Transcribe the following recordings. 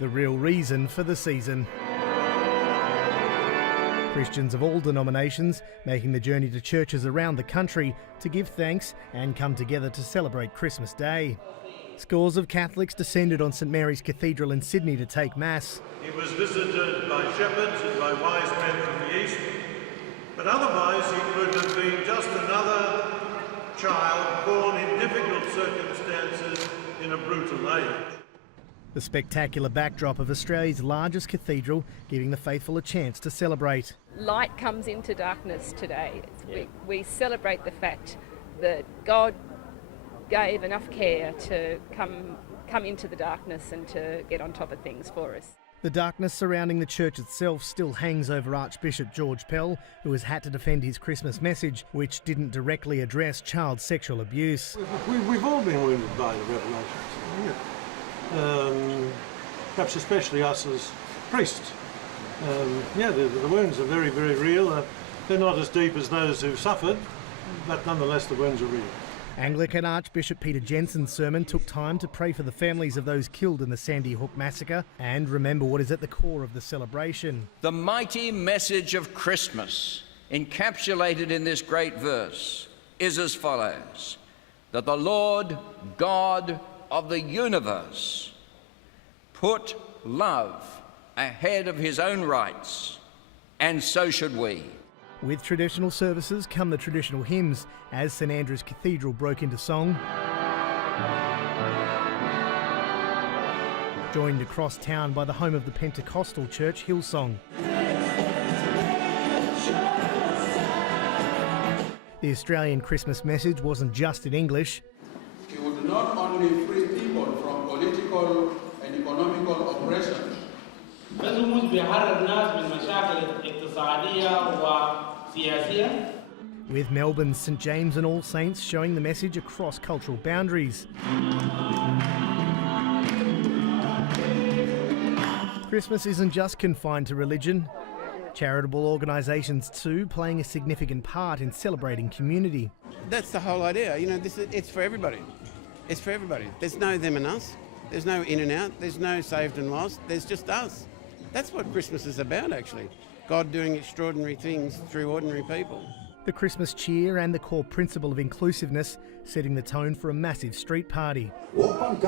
the real reason for the season. Christians of all denominations making the journey to churches around the country to give thanks and come together to celebrate Christmas Day. Scores of Catholics descended on St Mary's Cathedral in Sydney to take Mass. He was visited by shepherds and by wise men from the east, but otherwise he could have been just another child born in difficult circumstances in a brutal age. The spectacular backdrop of Australia's largest cathedral giving the faithful a chance to celebrate. Light comes into darkness today. We celebrate the fact that God gave enough care to come into the darkness and to get on top of things for us. The darkness surrounding the church itself still hangs over Archbishop George Pell, who has had to defend his Christmas message, which didn't directly address child sexual abuse. We've all been wounded by the revelations. Perhaps especially us as priests. The wounds are very, very real. They're not as deep as those who've suffered, but nonetheless the wounds are real. Anglican Archbishop Peter Jensen's sermon took time to pray for the families of those killed in the Sandy Hook massacre and remember what is at the core of the celebration. The mighty message of Christmas, encapsulated in this great verse, is as follows: that the Lord God of the universe put love ahead of his own rights, and so should we. With traditional services come the traditional hymns as St Andrew's Cathedral broke into song. Joined across town by the home of the Pentecostal church, Hillsong. The Australian Christmas message wasn't just in English. It would not only free people from political and economical oppression, with Melbourne's St James and All Saints showing the message across cultural boundaries. Christmas isn't just confined to religion. Charitable organisations too playing a significant part in celebrating community. That's the whole idea. It's for everybody. It's for everybody. There's no them and us. There's no in and out. There's no saved and lost. There's just us. That's what Christmas is about, actually. God doing extraordinary things through ordinary people. The Christmas cheer and the core principle of inclusiveness setting the tone for a massive street party. Well,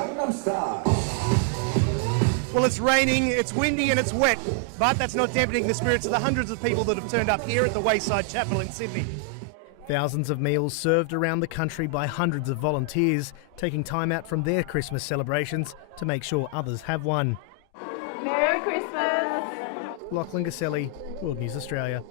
it's raining, it's windy and it's wet, but that's not dampening the spirits of the hundreds of people that have turned up here at the Wayside Chapel in Sydney. Thousands of meals served around the country by hundreds of volunteers taking time out from their Christmas celebrations to make sure others have one. Merry Christmas! Lachlan Gaselli, World News Australia.